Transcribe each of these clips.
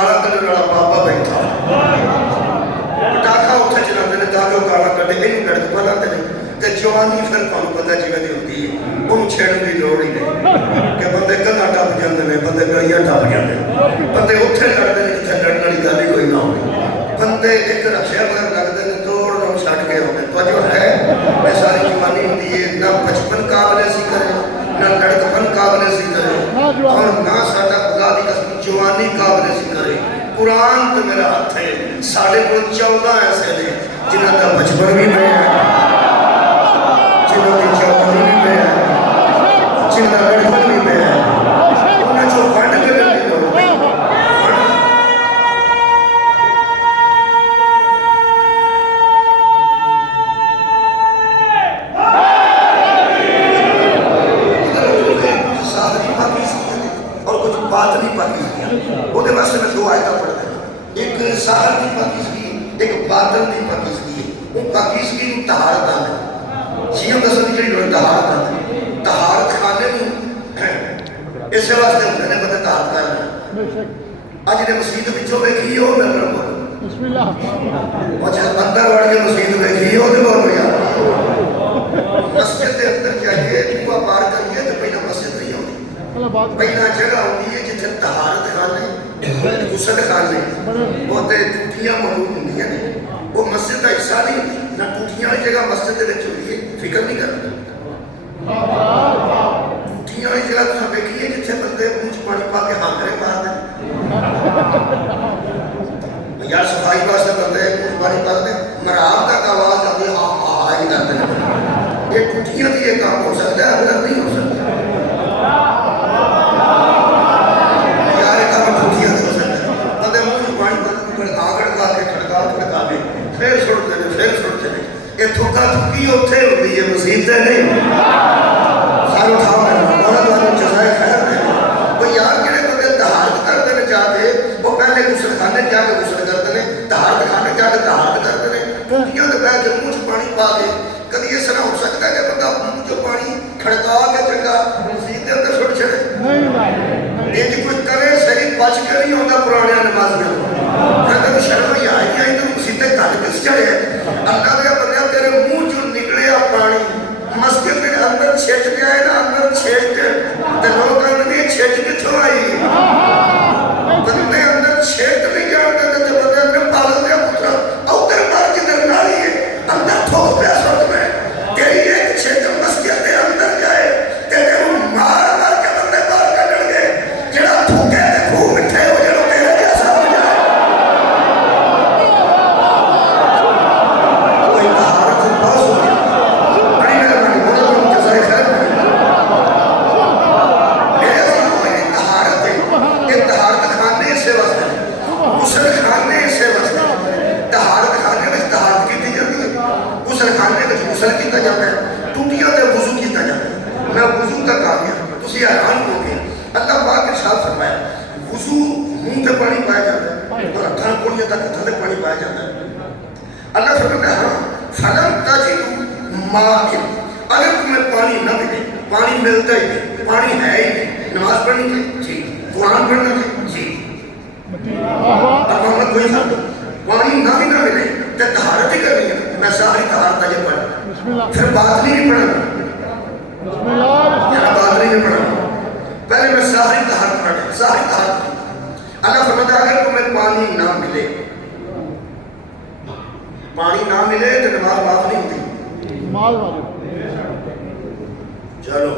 गाला कढ़ने वाला बाबा बैठा पटाखा उत्थे चलाते हैं ताकि गाला कढ़े इन गड़क बनाते हैं तो जवानी फिर तुहानू पता जिवें दी होंदी है उन्होंने छेड़न की लोड़ ही नहीं कि बंदे कंधा टप जाते हैं बंदे गलियां टप जाते हैं बंदे उत्थे लड़ते हैं जिथे लड़न वाली गल ही कोई ना हो बंदे एक रक्षा मगर लगते हैं दौड़ दौड़ छड़ के आते तो जो है ये सारी जवानी होती है ना बचपन काबले सी करे ना लड़कपन काबले सी करे और ना साडा खुदा दी कसम जवानी काबले सी करे कुरान तो मेरा हाथ है साढ़े को 14 ऐसे ने जिन्हों का बचपन भी पे है जिन्हों की जवानी भी पे है जिन्हों का लड़कपन भी पे है उन्हें जो फंड के लगे लोग बात नहीं पाकिज़गी वो वास्ते मैं दो आयत पढ़ता एक साहर की पाकिज़गी एक बादल की पाकिज़गी वो पाकिज़गी को तहारत आने जियों दसन की लोग तहारत आने तहारत खाने में इस वास्ते होंगे ने पता तहारत करना आज ने मस्जिद विचों देखी हो मैं बोल बिस्मिल्लाह और जब अंदर वड़ के मस्जिद देखी हो तो बोल यार मस्जिद के अंदर जाइए दुआ पार करिए तो पहला मस्जिद नहीं होगी पहला जगह होती है जिथे तहारत खाने गुसल खाने बहुत टूटियां मौजूद होंगे ने वो मस्जिद का हिस्सा नहीं ना टूटियां वाली जगह मस्जिद होती है फिक्र नहीं करते टूटियां वाली जगह तुम देखिए जिथे बंदे मुंह च पानी पा के हाथरे मार दे यार सफाई वास्ते बंदे मुंह च पानी पा के मराब तक आवाज आती हाँ हाँ ही करते ये टूटियां की ये काम हो सकता है अंदर नहीं हो सकता फिर सुटते हैं ये थुका थुकी उत्थे होती है मुसीबत नहीं सारे उठाओ उन्होंने जजाए खैर देना वो यार जेडे बंदे तहारत करते हैं जाके वो पहले गुसल खाने जाके गुसल करते हैं तहारत खाने जाके तहारत करते हैं टूटियां बह के मुँह च पानी पा के कभी इस तरह हो सकता है कि बंदा मुँह चो पानी खड़का के चंगा मसीत के अंदर सुट छड़े ये कोई करे सही बच के नहीं होता पुराने नमाजियों को शर्म ही आई तो सीधे गल किस चढ़े अल्लाह के बंदे तेरे मुंह चो निकले पानी मस्जिद के अंदर छिट गया है ना अंदर छिट ते लोग कहते छिट किथों आई बंदे अंदर छिट नहीं जानते ते बंदे अंदर पागल दे पुत्रा उधर मार किधर नाली है अंदर ठोक पे सुट में तेरी एक छिट मस्जिद के अंदर जाए तेरे को मार मार के बंदे बाहर कढ गए जेड़ा थूके ते खूब मिठे हो जेड़ा तेरे जैसा हो जाए गुसल किया जाता है टूटियां ते वुजू किया जाता है मैं वुजू तक आ गया तुसी हैरान हो गए अल्लाह पाक ने इरशाद फरमाया वुजू मुंह ते पानी पाया जाता है और हथां कोड़ियां तक हथां ते पानी पाया जाता है अल्लाह फरमाता है फलम तजिदु माइन अगर तुम्हें पानी न मिले पानी मिलता ही नहीं पानी है ही नहीं नमाज पढ़नी है जी कुरान पढ़ना है जी मोहम्मद कोई था पानी ना भी ना मिले तो तहारत ही करनी है मैं सारी तहारत आज पढ़ फिर बात नहीं पढ़ना बात नहीं पढ़ना पहले मैं सारी तहारत पढ़ सारी तहारत अल्लाह फरमाता है अगर तुम्हें पानी ना मिले तो नमाज माफ नहीं होती चलो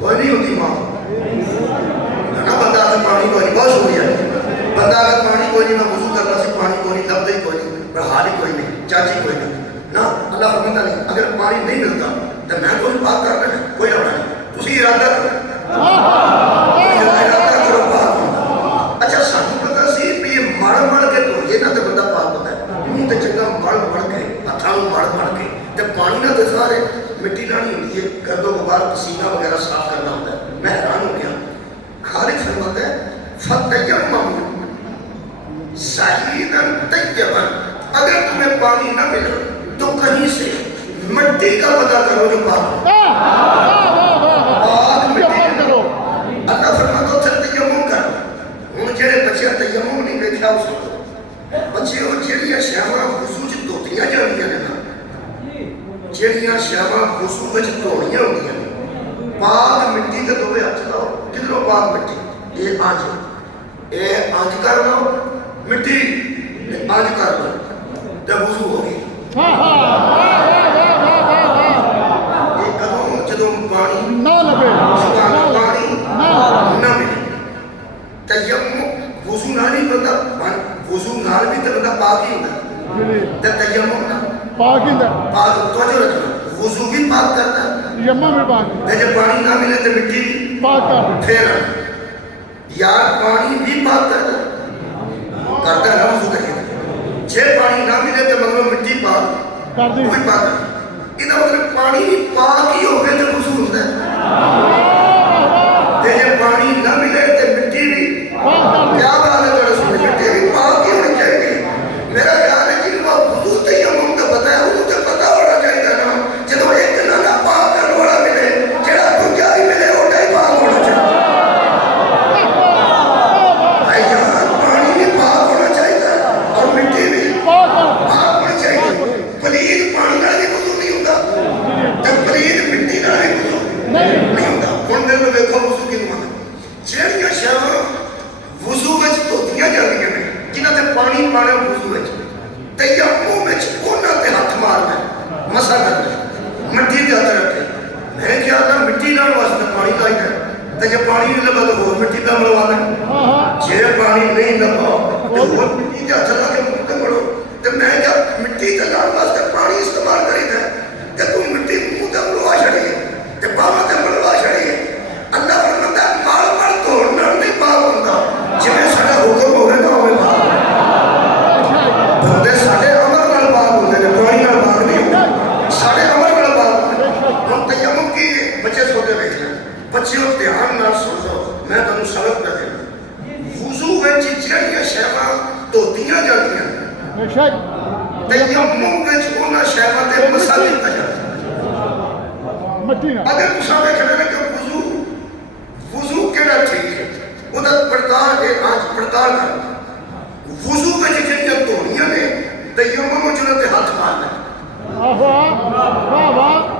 कोई नहीं होती माफ ना बंदा अगर पानी कोई बहुत हो गया बंदा अगर पानी कोई नहीं मैं वुजू करना सी पानी कोई नहीं लभदा ही कोई नहीं हाल ही कोई नहीं चाची कोई नहीं ना अल्लाह फरमाता नहीं अगर पानी नहीं मिलता तो मैं कोई बात कर रहा कोई रौला नहीं तुसी इरादा करो बात अच्छा सानू पता सी भी ये मड़ के धोइए ना तो बंदा पाक होता है मुंह ते चंगा मड़ के हथां मड़ के ते पानी ना तो सारे मिट्टी लानी होती है गर्दो गुबार पसीना वगैरह साफ करना होता है मैं हैरान हो गया खालिद फरमाता है फतयम्मम सईदन तय्यबन अगर तुम्हें पानी न मिले तो कहीं से मिट्टी का पता करो जो पाक मिट्टी अल्लाह फरमाता है तयम्मुम करो उन जेड़े ਜਿਹੜੀਆਂ ਸ਼ਾਵਾਂ ਵਜ਼ੂ ਵਿੱਚ ਧੋਣੀਆਂ ਹੁੰਦੀਆਂ ਨੇ, ਪਾਕ ਮਿੱਟੀ ਤੇ ਦੋਵੇਂ ਹੱਥ ਲਾਓ। ਕਿਧਰੋਂ ਪਾਕ ਮਿੱਟੀ? ਇਹ ਅੰਜ ਕਰ ਲਓ ਮਿੱਟੀ ਤੇ ਅੰਜ ਕਰ ਲਓ ਤੇ ਵਜ਼ੂ ਹੋ ਗਈ। ਇਹ ਕਦੋਂ? ਜਦੋਂ ਪਾਣੀ ਨਾ ਲੱਗੇ, ਪਾਣੀ ਨਾ ਮਿਲੇ। ਤਯੱਮੁਮ ਵਜ਼ੂ ਨਾਲ ਹੀ ਬੰਦਾ, ਵਜ਼ੂ ਨਾਲ ਵੀ ਤਾਂ ਬੰਦਾ ਪਾਕ ਹੀ ਹੁੰਦਾ ਤੇ ਤਯੱਮੁਮ ਨਾਲ पाक तो जो रखना, वुज़ू भी पाक करता है, यम्मा भी पाक। जब पानी ना मिले तो मिट्टी भी पाक कर, फिर यार पानी भी पाक करता है ना वुज़ू करिए। जब पानी ना मिले तो मतलब मिट्टी पाक कर दी, भी पाक। इसका मतलब पानी भी पाक ही हो गए तो वुज़ू होता है। जब पानी ना मिले तो मिट्टी भी क्या बात है, थोड़ा सुनिए, मिट्टी भी पाक ही होनी चाहिए। मेरा ख्याल है कि वुज़ू तयम्मुम का पता है, वो तो पता होना चाहिए ना। जब एक ना पाक करने वाला मिले, जेड़ा दूजा ही मिले वो ही पाक होना चाहिए। भाई यार पानी भी पाक होना चाहिए और मिट्टी भी पाक होनी चाहिए। पलीद पानी नाल भी वुज़ू नहीं होता ते पलीद मिट्टी नाल भी वुज़ू नहीं होता। हुण मेरे देखो वुज़ू किहनूं आंदा, ਜਿਹੜੀਆਂ ਸ਼ਾਵਾਂ वुज़ू ਵਿੱਚ ਧੋਤੀਆਂ ਜਾਂਦੀਆਂ ਨੇ, जिन्हां ते पानी पाना वुज़ू ਵਿੱਚ, तयम्मुम ਵਿੱਚ ਉਹਨਾਂ ਤੇ ਹੱਥ ਮਾਰਨਾ, ਮਸਾ ਕਰਨਾ, ਮਿੱਟੀ ਦੇ ਹੱਥ ਰੱਖੇ। मैं क्या था मिट्टी नाल वास्ते पानी लाइदा ते जे पानी नहीं लगा तो होर मिट्टी दा मलवाना। जे पानी नहीं लगा तो होर मिट्टी दे हत्थ ला के मुंह ते मड़ो। ते मैं क्या मिट्टी ते लाने वास्ते पानी इस्तेमाल करीदा ते तू मिट्टी मुंह ते मलवा छड़ी ते बाहां ते मलवा छड़ी। अल्लाह फरमांदा माल माल धोण नाल नहीं पाक हुंदा, जिवें साडा हुक्म होवे तां होवे पाक। बंदे साडे अमल नाल पाक हुंदे ने, पानी नाल पाक नहीं हुंदे, साडे अमल नाल पाक हुंदे। हुण तयम्मुम की बच्चे छोटे बैठ जाए, बच्चों ध्यान नाल सुन लो, मैं तुहानूं सबक दे देना। वुज़ू विच ਜਿਹੜੀਆਂ ਸ਼ੈਵਾਂ ਧੋਤੀਆਂ ਜਾਂਦੀਆਂ ਨੇ, तयम्मुम विच ਉਹਨਾਂ ਸ਼ੈਵਾਂ ਤੇ ਮਸਾ ਕੀਤਾ ਜਾਂਦਾ। अगर तुसां देखना है कि वुज़ू केड़ा ठीक है, ਉਹਦਾ पड़ताल है, आज पड़ताल कर। वुज़ू विच ਜਿਹੜੀਆਂ ਧੋਣੀਆਂ ने, तयम्मुम विच ਉਹਨਾਂ ते हत्थ मारना।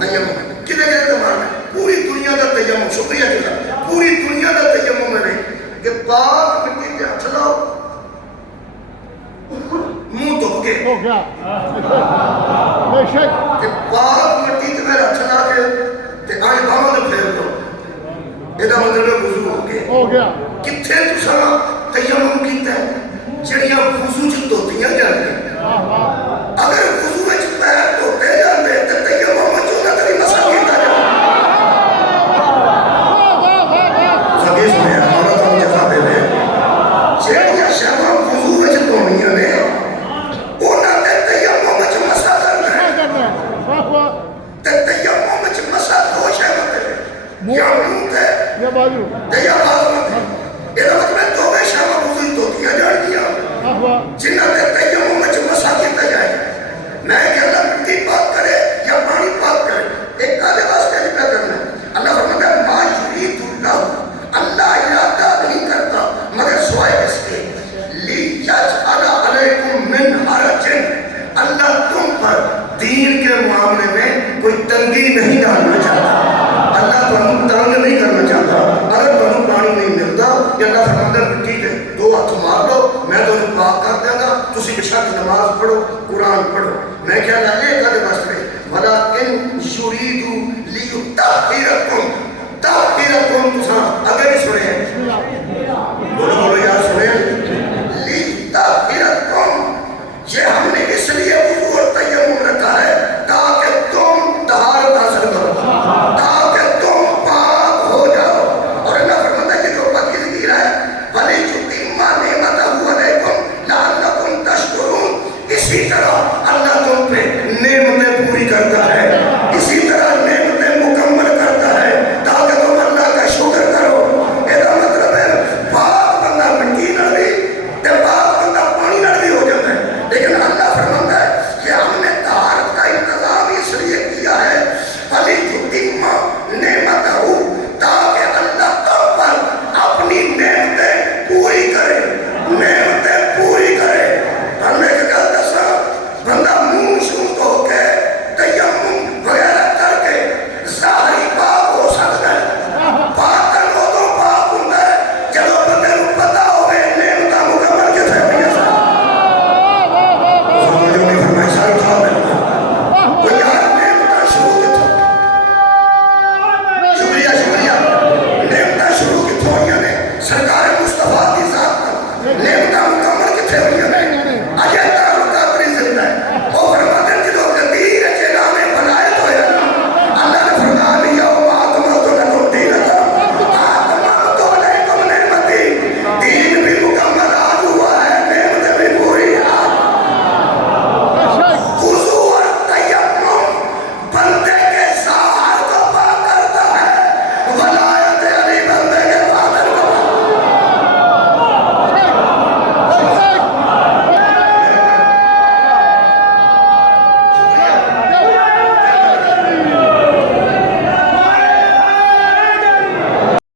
तयम्मुम किधर तो मारना? पूरी दुनिया का तयम्मुम, शुक्रिया किला, पूरी दुनिया का तयम्मुम है कि पाक मिट्टी के हथ लाओ, मुंह धो के पाक मिट्टी ते मेरे हथ ला के ते आज बाहों ते फेर दो। ਇਹਦਾ मतलब वुज़ू हो गया। किथे तुसां तयम्मुम कीता है? ਜਿਹੜੀਆਂ वुज़ू च धोतीਆਂ ਜਾਂਦੀਆਂ। अगर वुज़ू विच पैर धोते जाते तो तयम्मुम विच उन्हां दा भी मसा कीता जाए। सभी सुने हमारा तो जगह देवे, ਜਿਹੜੀਆਂ ਸ਼ਾਵਾਂ वुज़ू विच धोणीਆਂ ने, उन्हां ते तयम्मुम विच मसा करना है। ते तयम्मुम विच मसा दो शैवां ते या मुंह ते या बाजू ते या बाजू ते। ਇਹਦਾ मतलब ਦੋਵੇਂ ਸ਼ਾਵਾਂ वुज़ू च धोतीਆਂ जाणगीਆਂ, जिन्हां ते तयम्मुम विच मसा कीता जाए। मैं कहना मिट्टी पाक करे या पानी पाक करे, एक कादे वास्ते नहीं करना। अल्लाह फरमाता है मा युरीदुल्लाह, अल्लाह इरादा नहीं करता मगर सिवाय इसके लियजअल अलैकुम मिन हरजिन, अल्लाह तुम पर दीन के मामले में कोई तंगी नहीं डालना चाहता। अल्लाह तुहानू तंग नहीं करना चाहता। अगर तुहानू पानी नहीं मिलता, अल्लाह फरमाता मिट्टी ते दो हथ मार दो, मैं तुहानू पाक कर देंगा। तुसी बेशक नमाज पढ़ो, कुरान पढ़ो। मैं क्या लगे कदे वास्ते वलाकिन युरीदु लियुतहिरकुम, तहिरकुम तुसा अगे भी सुने, बोलो बोलो यार सुने, लियुतहिरकुम। ये हमने इसलिए वुज़ू और तयम्मुम रखा है ताकि तुम तहारत हासिल करो, ताकि तुम पाक हो जाओ। और अल्लाह फरमाता है कि जो पाकीज़गी है वलियुतिम्मा निअमतहु अलैकुम लअल्लकुम तशकुरून। इसी तरह अल्लाह तुम पे नेमतें पूरी करता है